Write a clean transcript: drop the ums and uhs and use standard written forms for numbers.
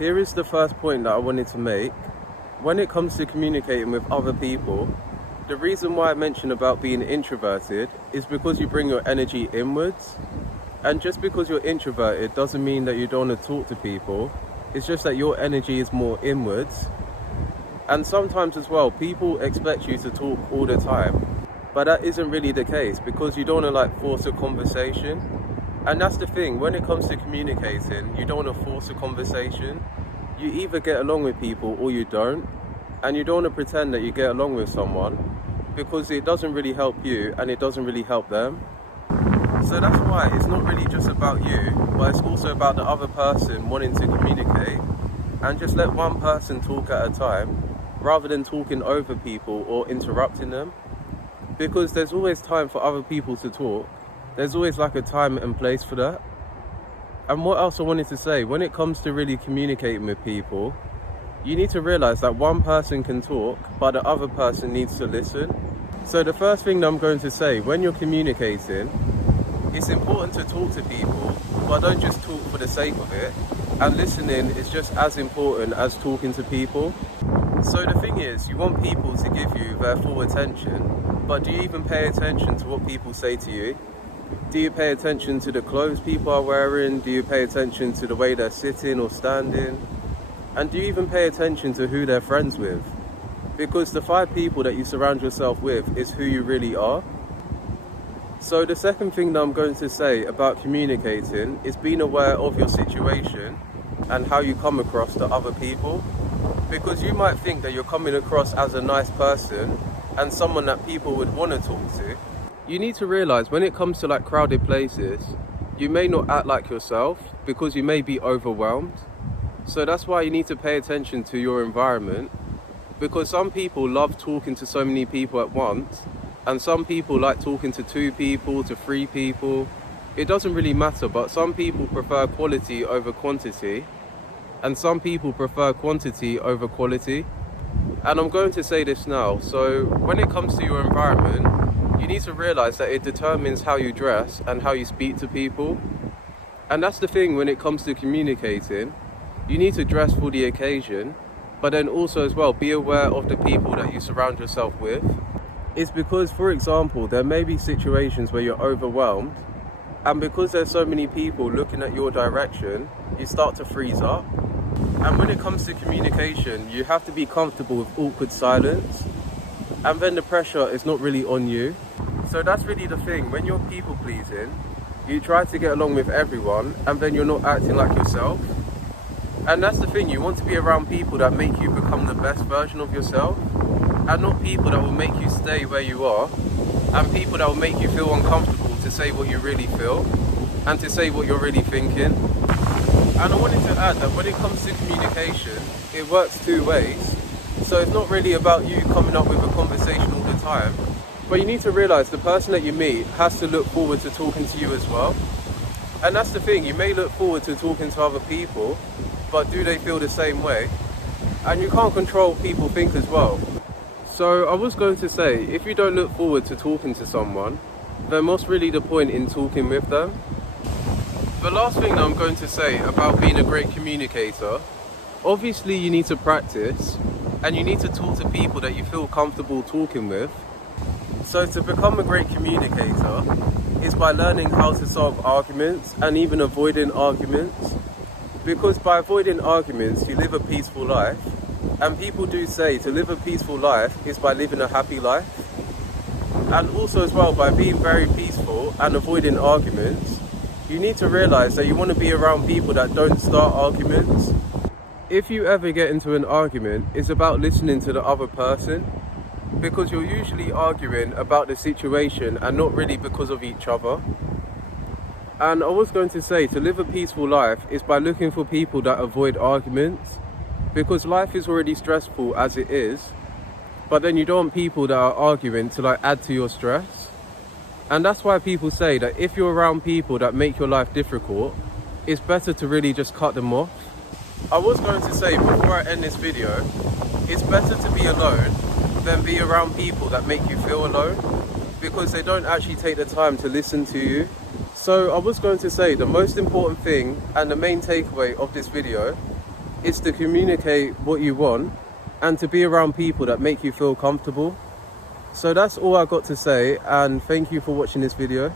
Here is the first point that I wanted to make. When it comes to communicating with other people, the reason why I mentioned about being introverted is because you bring your energy inwards. And just because you're introverted doesn't mean that you don't want to talk to people. It's just that your energy is more inwards. And sometimes as well, people expect you to talk all the time. But that isn't really the case, because you don't want to force a conversation. And that's the thing, when it comes to communicating, you don't want to force a conversation. You either get along with people or you don't. And you don't want to pretend that you get along with someone, because it doesn't really help you and it doesn't really help them. So that's why it's not really just about you, but it's also about the other person wanting to communicate. And just let one person talk at a time, rather than talking over people or interrupting them. Because there's always time for other people to talk. There's always like a time and place for that. And what else I wanted to say, when it comes to really communicating with people, you need to realize that one person can talk, but the other person needs to listen. So the first thing that I'm going to say, when you're communicating, it's important to talk to people, but don't just talk for the sake of it. And listening is just as important as talking to people. So the thing is, you want people to give you their full attention, but do you even pay attention to what people say to you? Do you pay attention to the clothes people are wearing? Do you pay attention to the way they're sitting or standing? And do you even pay attention to who they're friends with? Because the 5 people that you surround yourself with is who you really are. So the second thing that I'm going to say about communicating is being aware of your situation and how you come across to other people. Because you might think that you're coming across as a nice person and someone that people would want to talk to. You need to realize when it comes to crowded places, you may not act like yourself because you may be overwhelmed. So that's why you need to pay attention to your environment, because some people love talking to so many people at once, and some people like talking to 2 people, to 3 people. It doesn't really matter, but some people prefer quality over quantity, and some people prefer quantity over quality. And I'm going to say this now. So when it comes to your environment, you need to realize that it determines how you dress and how you speak to people. And that's the thing when it comes to communicating. You need to dress for the occasion, but then also as well be aware of the people that you surround yourself with. It's because, for example, there may be situations where you're overwhelmed, and because there's so many people looking at your direction, you start to freeze up. And when it comes to communication, you have to be comfortable with awkward silence, and then the pressure is not really on you. So that's really the thing, when you're people pleasing, you try to get along with everyone, and then you're not acting like yourself. And that's the thing, you want to be around people that make you become the best version of yourself, and not people that will make you stay where you are, and people that will make you feel uncomfortable to say what you really feel, and to say what you're really thinking. And I wanted to add that when it comes to communication, it works 2 ways. So it's not really about you coming up with a conversation all the time, but you need to realize the person that you meet has to look forward to talking to you as well. And that's the thing, you may look forward to talking to other people, but do they feel the same way? And you can't control what people think as well. So I was going to say, if you don't look forward to talking to someone, then what's really the point in talking with them? The last thing that I'm going to say about being a great communicator, obviously you need to practice, and you need to talk to people that you feel comfortable talking with. So to become a great communicator is by learning how to solve arguments and even avoiding arguments. Because by avoiding arguments, you live a peaceful life. And people do say to live a peaceful life is by living a happy life. And also as well, by being very peaceful and avoiding arguments, you need to realize that you want to be around people that don't start arguments. If you ever get into an argument, it's about listening to the other person, because you're usually arguing about the situation and not really because of each other. And I was going to say, to live a peaceful life is by looking for people that avoid arguments, because life is already stressful as it is, but then you don't want people that are arguing to add to your stress. And that's why people say that if you're around people that make your life difficult, it's better to really just cut them off. I was going to say, before I end this video, it's better to be alone than be around people that make you feel alone, because they don't actually take the time to listen to you. So I was going to say, the most important thing and the main takeaway of this video It's to communicate what you want and to be around people that make you feel comfortable. So that's all I got to say, and thank you for watching this video.